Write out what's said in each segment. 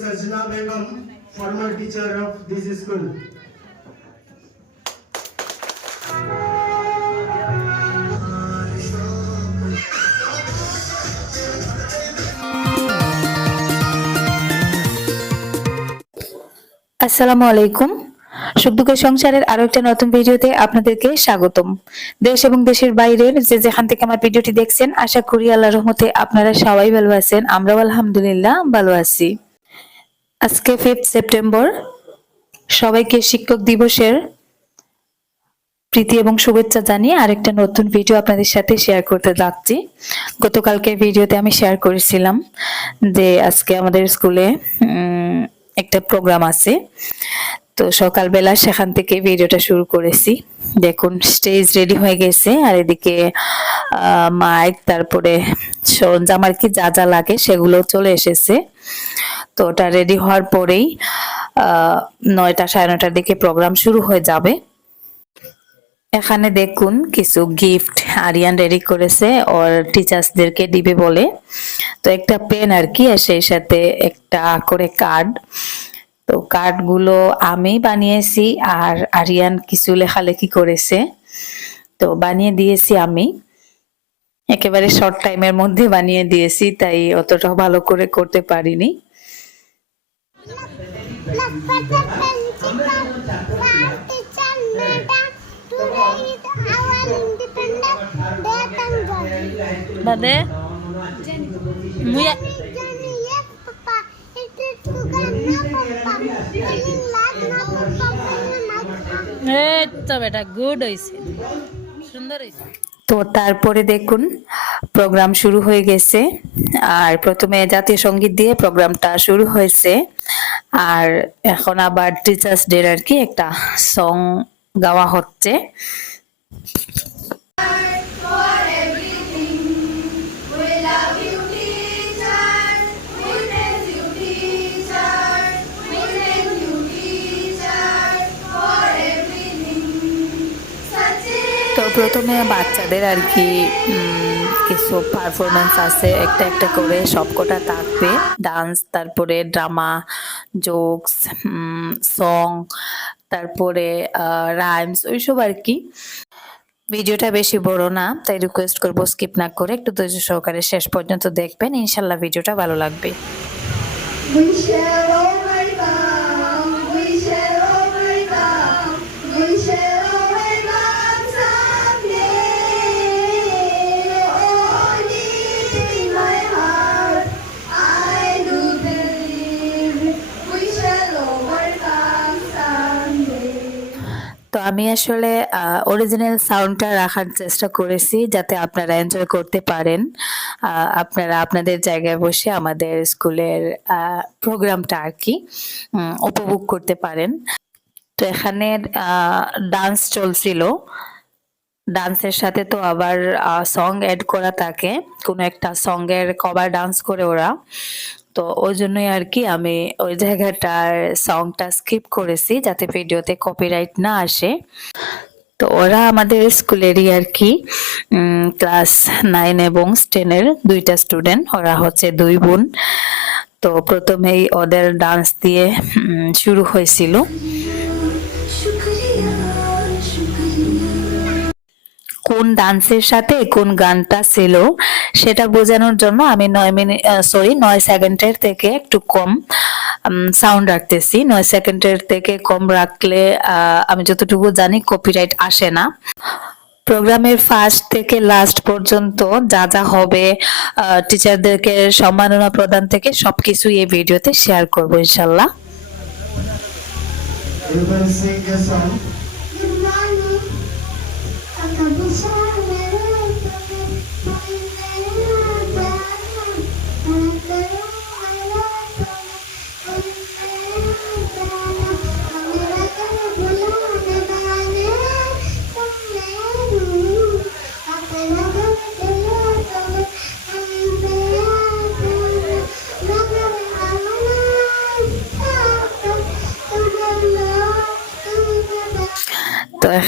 Sajna Begum, former teacher of this school. আসসালামু আলাইকুম। সুখদুঃখের সংসারের আরও একটা নতুন ভিডিওতে আপনাদেরকে স্বাগতম। দেশ এবং দেশের বাইরের যে যেখান থেকে আমার ভিডিওটি দেখছেন, আশা করি আল্লাহ রহমতে আপনারা সবাই ভালো আছেন, আমরাও আলহামদুলিল্লাহ ভালো আছি। আজকে ফিফথ সেপ্টেম্বর সবাইকে শিক্ষক দিবসের প্রীতি এবং শুভেচ্ছা জানিয়ে আরেকটা নতুন ভিডিও আপনাদের সাথে শেয়ার করতে যাচ্ছি। গতকালকে ভিডিওতে আমি শেয়ার করেছিলাম যে আজকে আমাদের স্কুলে একটা প্রোগ্রাম আছে। তো সকালবেলা সেখান থেকে ভিডিওটা শুরু করেছি। দেখুন স্টেজ রেডি হয়ে গেছে। আর এদিকে মাইক তারপরে সরঞ্জাম আর কি যা যা লাগে সেগুলো চলে এসেছে। তো ওটা রেডি হওয়ার পরেই নয়টা সাড়ে নটার দিকে প্রোগ্রাম শুরু হয়ে যাবে। এখানে দেখুন কিছু গিফট আরিয়ান রেডি করেছে, ওর টিচার্সদেরকে দিবে বলে। তো একটা পেন আর কি, আর সেই সাথে একটা করে কার্ড তো কার্ডগুলো আমি বানিয়েছি আর আরিয়ান কিছু লেখালেখি করেছে। তো বানিয়ে দিয়েছি আমি। একেবারে শর্ট টাইমের মধ্যে বানিয়ে দিয়েছি, তাই অতটা ভালো করে করতে পারিনি। Like এই তো বেটা গুড হইছে। সুন্দর হইছে। তো তারপরে দেখুন প্রোগ্রাম শুরু হয়ে গেছে। আর প্রথমে জাতীয় সংগীত দিয়ে প্রোগ্রামটা শুরু হয়েছে। আর এখন আবার টিচার্স ডে আর কি একটা সং গাওয়া হচ্ছে। প্রথমে বাচ্চাদের আর কি কিছু পারফরমেন্স আছে, একটা একটা করে সবকটা থাকবে। ডান্স তারপরে ড্রামা জোকস সং তারপরে রাইমস ওইসব আর কি। ভিডিওটা বেশি বড় না, তাই রিকোয়েস্ট করব স্কিপ না করে, একটু ধৈর্য সহকারে শেষ পর্যন্ত দেখবেন। ইনশাল্লাহ ভিডিওটা ভালো লাগবে। আমি আসলে অরিজিনাল সাউন্ডটা রাখার চেষ্টা করেছি যাতে আপনারা এনজয় করতে পারেন। আপনারা আপনাদের জায়গায় বসে আমাদের স্কুলের প্রোগ্রামটা আর কি উপভোগ করতে পারেন। তো এখানে ডান্স চলছিল। ডান্সের সাথে তো আবার সং অ্যাড করা থাকে। কোনো একটা সঙ্গের কভার ডান্স করে ওরা। তো ওই জন্যই আর কি আমি ওই জায়গাটার সংটা স্কিপ করেছি যাতে ভিডিওতে কপিরাইট না আসে। তো ওরা আমাদের স্কুলেরই আর কি ক্লাস নাইন এবং টেনের দুইটা স্টুডেন্ট ওরা হচ্ছে দুই বোন। তো প্রথমেই ওদের ডান্স দিয়ে শুরু হয়েছিল। কোন ডান্সের সাথে কোন গানটা ছিল সেটা বোঝানোর জন্য আমি নয় মিনিট সরি নয় সেকেন্ডের থেকে একটু কম সাউন্ড রাখতেছি। নয় সেকেন্ডের থেকে কম রাখলে আহ, আমি যতটুকু জানি কপিরাইট আসে না। প্রোগ্রামের ফার্স্ট থেকে লাস্ট পর্যন্ত যা যা হবে টিচারদেরকে সম্মাননা প্রদান থেকে সবকিছুই এই ভিডিওতে শেয়ার করব ইনশাল্লাহ। another side.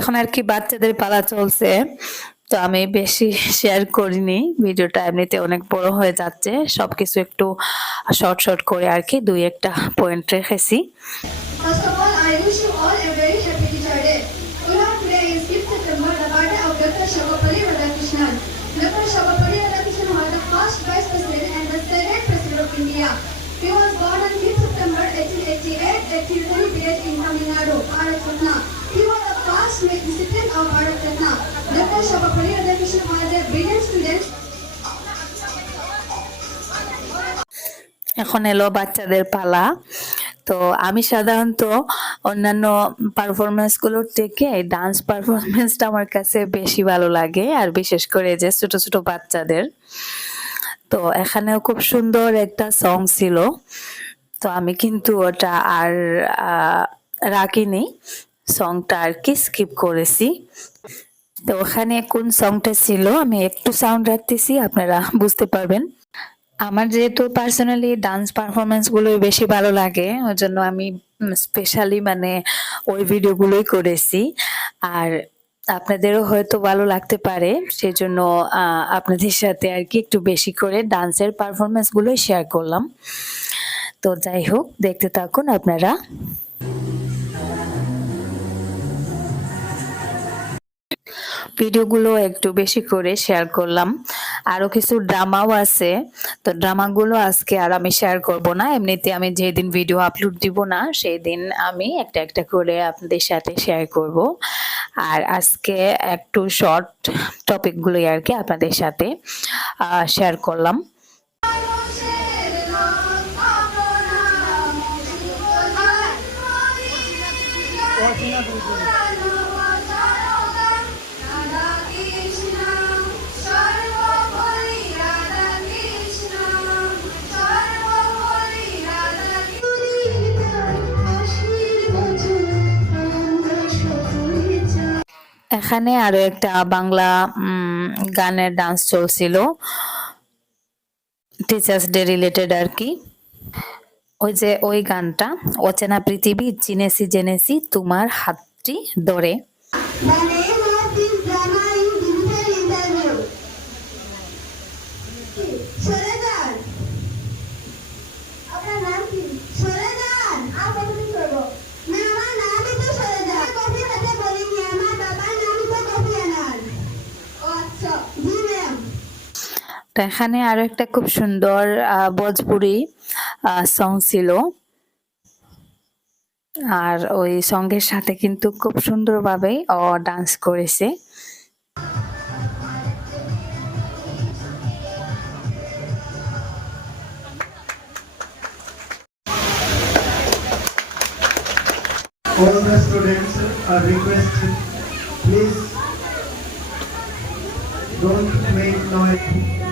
এখন আর কি বাচ্চাদের পালা চলছে। তো আমি বেশি শেয়ার করিনি। ভিডিওটা এমনিতে অনেক বড় হয়ে যাচ্ছে। সবকিছু একটু শর্ট শর্ট করে আর কি দুই একটা পয়েন্ট রেখেছি। এখন এলো বাচ্চাদের পালা। তো আমি সাধারণত অন্যান্য পারফরমেন্সগুলোর থেকে ডান্স পারফরমেন্সটা আমার কাছে বেশি ভালো লাগে, আর বিশেষ করে যে ছোট ছোট বাচ্চাদের। তো এখানেও খুব সুন্দর একটা সং ছিল। তো আমি কিন্তু ওটা আর রাখিনি। সংটা আর কি স্কিপ করেছি। তো ওখানে কোন সংটা ছিল আমি একটু সাউন্ড রাখতেছি আপনারা বুঝতে পারবেন। আমার যেহেতু পার্সোনালি ডান্স পারফরমেন্স গুলোই বেশি ভালো লাগে ওই জন্য আমি স্পেশালি মানে ওই ভিডিওগুলোই করেছি। আর আপনাদেরও হয়তো ভালো লাগতে পারে সেজন্য আহ, আপনাদের সাথে আর কি একটু বেশি করে ডান্সের পারফরমেন্স গুলোই শেয়ার করলাম। তো যাই হোক দেখতে থাকুন আপনারা। ভিডিওগুলো একটু বেশি করে শেয়ার করলাম। আরও কিছু ড্রামাও আছে। তো ড্রামাগুলো আজকে আর আমি শেয়ার করব না। এমনিতে আমি যেদিন ভিডিও আপলোড দিব না সেই দিন আমি একটা একটা করে আপনাদের সাথে শেয়ার করব। আর আজকে একটু শর্ট টপিকগুলোই আর কি আপনাদের সাথে শেয়ার করলাম। এখানে আরও একটা বাংলা গানের ডান্স চলছিল। টিচার্স ডে রিলেটেড আর কি। ওই যে ওই গানটা, অচেনা পৃথিবী চিনেছি জেনেছি, তোমার হাতটি ধরে The name of this drama is Digital Interview. সরেদার আপনার নাম কি সরেদার আপনার কি করব না আমার নামই তো সরেদার কফি হাতে বলিনি আমার বাবার নামই তো কফি আনার ও আচ্ছা জি ম্যাম তো এখানে আরও একটা খুব সুন্দর ভোজপুরি সং ছিল আর ওই সঙ্গের সাথে কিন্তু খুব সুন্দরভাবে ও ডান্স করেছে All the students are requested, please don't make noise.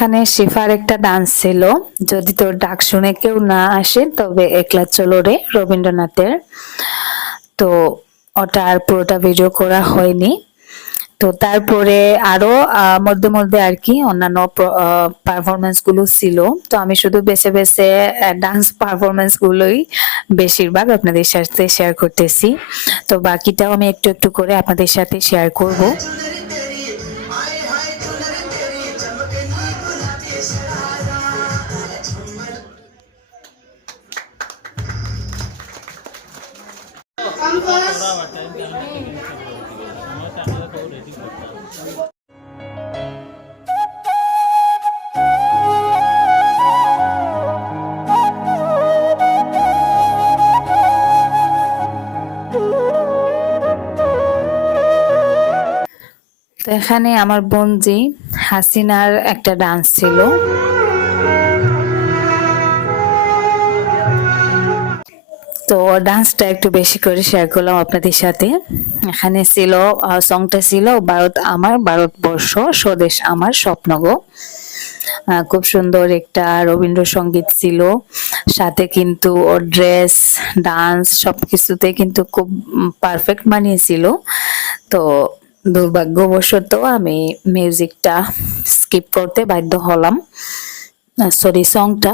এখানে শিফার একটা ডান্স ছিল। যদি তোর ডাক শুনে কেউ না আসে, তবে একলা চলো রে রবীন্দ্রনাথের। তো ওটা আর পুরোটা ভিডিও করা হয়নি। তো তারপরে আরও মধ্যে মধ্যে আর কি অন্যান্য পারফরমেন্সগুলো ছিল। তো আমি শুধু বেছে বেছে ডান্স পারফরমেন্স গুলোই বেশিরভাগ আপনাদের সাথে শেয়ার করতেছি। তো বাকিটাও আমি একটু একটু করে আপনাদের সাথে শেয়ার করব। এখানে আমার বোন বোনজি হাসিনার একটা ডান্স ছিল। তো ডান্সটা একটু বেশি করে শেয়ার করলাম আপনাদের সাথে। এখানে ছিল সংটা ছিল ভারত আমার ভারতবর্ষ স্বদেশ আমার স্বপ্নগো আহ, খুব সুন্দর একটা রবীন্দ্রসঙ্গীত ছিল। সাথে কিন্তু ওর ড্রেস ডান্স সব কিছুতে কিন্তু খুব পারফেক্ট মানিয়েছিল তো দুর্ভাগ্যবশত আমি মিউজিকটা স্কিপ করতে বাধ্য হলাম। সরি সংটা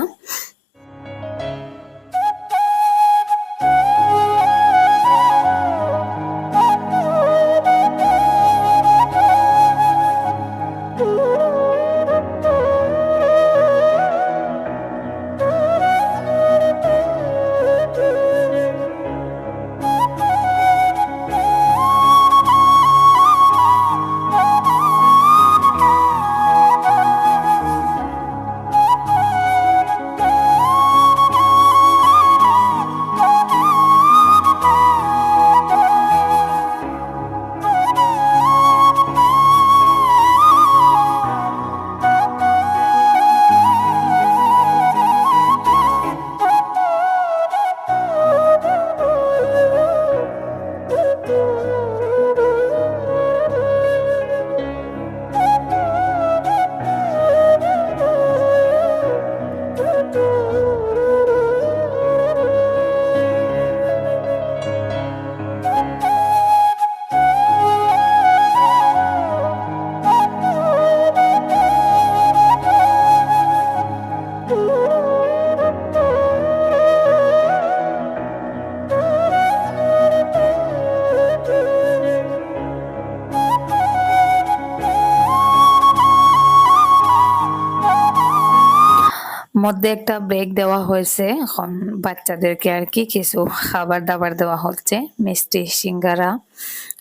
মধ্যে একটা ব্রেক দেওয়া হয়েছে। এখন বাচ্চাদেরকে আর কি কিছু খাবার দাবার দেওয়া হচ্ছে। মিষ্টি, সিঙ্গারা,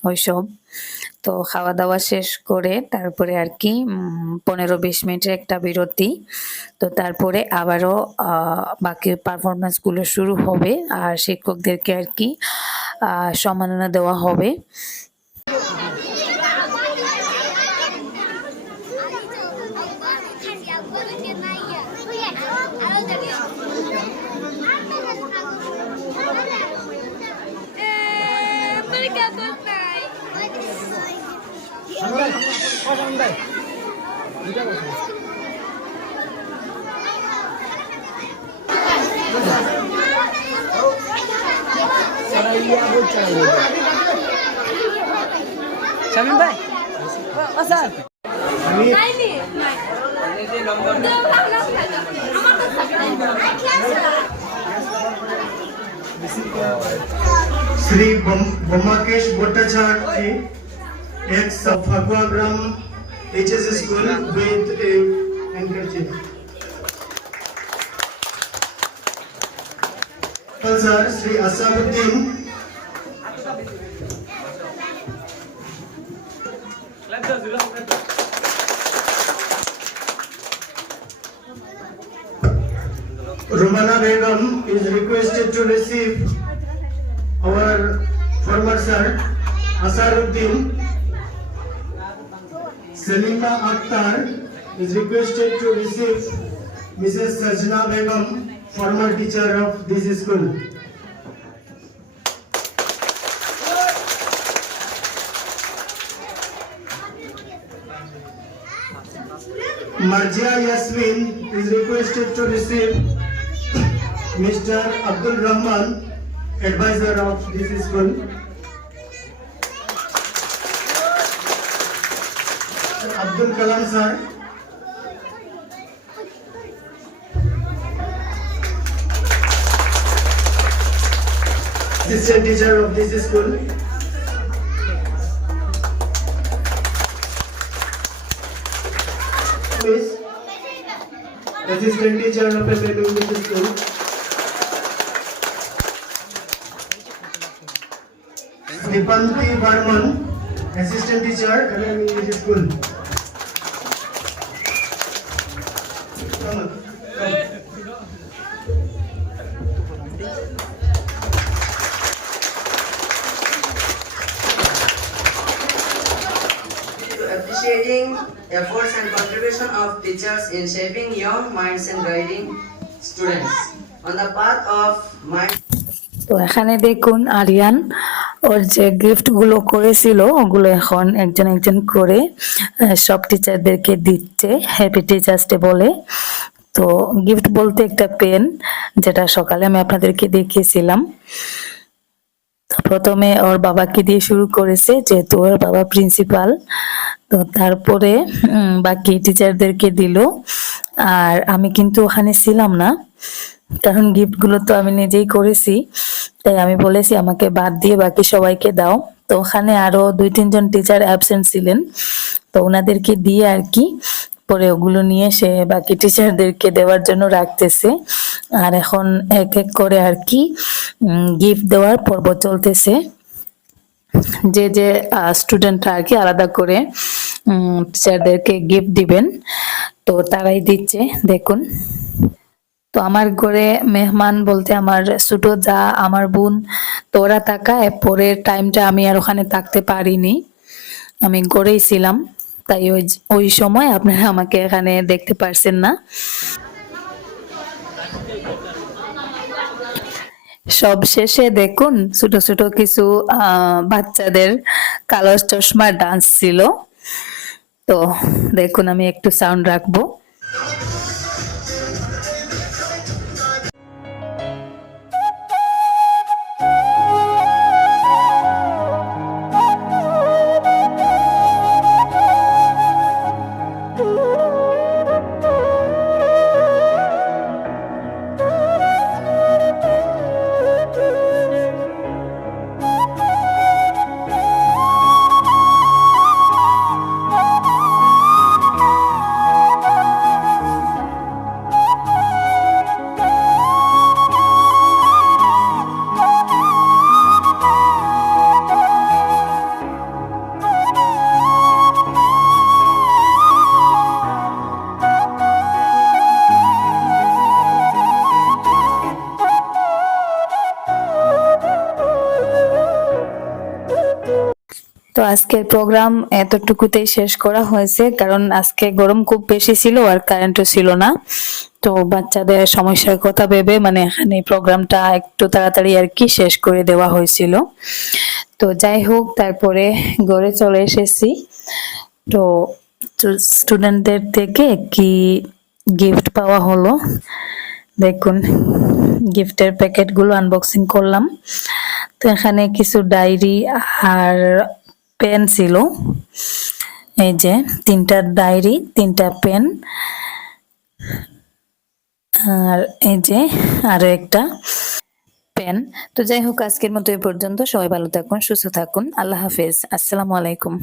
ওইসব। তো খাওয়া দাওয়া শেষ করে তারপরে আর কি পনেরো বিশ মিনিটের একটা বিরতি। তো তারপরে আবারও বাকি পারফরমেন্সগুলো শুরু হবে। আর শিক্ষকদেরকে আর কি সম্মাননা দেওয়া হবে। शमीम भाई। असर Shri Brahmakesh Bhattacharya ex Phagua gram H S school with anchor chief Sir Sri Asabuddin Rumana Begum is requested to receive our former sir Asaruddin. Salima Akhtar is requested to receive Mrs. Sajna Begum, former teacher of this school. Marjia Yasmin is requested to receive Mr. Abdul Rahman, advisor of this school. Abdul Kalam sir. Assistant teacher of this school. resistente channel pe pelugu system Nipanti Barman assistant teacher at an English school in shaping young minds and guiding students. On the path of mind তো এখানে দেখুন আরিয়ান, ওর যে গিফটগুলো করেছিল, ওগুলো এখন একজন একজন করে সব টিচারদেরকে দিচ্ছে হ্যাপি টিচার্স ডে বলে। তো গিফট বলতে একটা পেন যেটা সকালে আমি আপনাদেরকে দেখিয়েছিলাম। প্রথমে ওর বাবাকে দিয়ে শুরু করেছে, যেহেতু ওর বাবা প্রিন্সিপাল তো তারপরে বাকি টিচারদেরকে দিল। আর আমি কিন্তু ওখানে ছিলাম না, কারণ গিফটগুলো তো আমি নিজেই করেছি। তাই আমি বলেছি, আমাকে বাদ দিয়ে বাকি সবাইকে দাও। তো ওখানে আরও দুই, তিনজন টিচার অ্যাবসেন্ট ছিলেন। তো ওনাদেরকে দিয়ে আর কি, পরে ওগুলো নিয়ে সে বাকি টিচারদেরকে দেওয়ার জন্য রাখতেছে। আর এখন এক এক করে আর কি গিফট দেওয়ার পর্ব চলতেছে। যে যে স্টুডেন্টরা আর কি আলাদা করে টিচারদেরকে গিফট দিবেন, তো তারাই দিচ্ছে, দেখুন। তো আমার ঘরে মেহমান বলতে আমার ছোট যা, আমার বোন, তো ওরা পরের টাইমটা আমি আর ওখানে থাকতে পারিনি। আমি গড়েই ছিলাম, তাই ওই ওই সময় আপনারা আমাকে এখানে দেখতে পারছেন না। সব শেষে দেখুন ছোট ছোট কিছু বাচ্চাদের কালো চশমার ডান্স ছিল। তো দেখুন আমি একটু সাউন্ড রাখব। আজকের প্রোগ্রাম এতটুকুতেই শেষ করা হয়েছে, কারণ আজকে গরম খুব বেশি ছিল আর কারেন্টও ছিল না। তো বাচ্চাদের সমস্যার কথা ভেবে মানে এখানে প্রোগ্রামটা একটু তাড়াতাড়ি আর কি শেষ করে দেওয়া হয়েছিল। তো যাই হোক, তারপরে ঘরে চলে এসেছি। তো স্টুডেন্টদের থেকে কি গিফট পাওয়া হলো? দেখুন গিফটের প্যাকেটগুলো আনবক্সিং করলাম। তো এখানে কিছু ডায়েরি আর পেন ছিল। এই যে তিনটা ডায়েরি, তিনটা পেন। আর এই যে আরও একটা পেন। তো যাই হোক, আজকের মতো এ পর্যন্ত। সবাই ভালো থাকুন, সুস্থ থাকুন। আল্লাহ হাফেজ। আসসালামু আলাইকুম।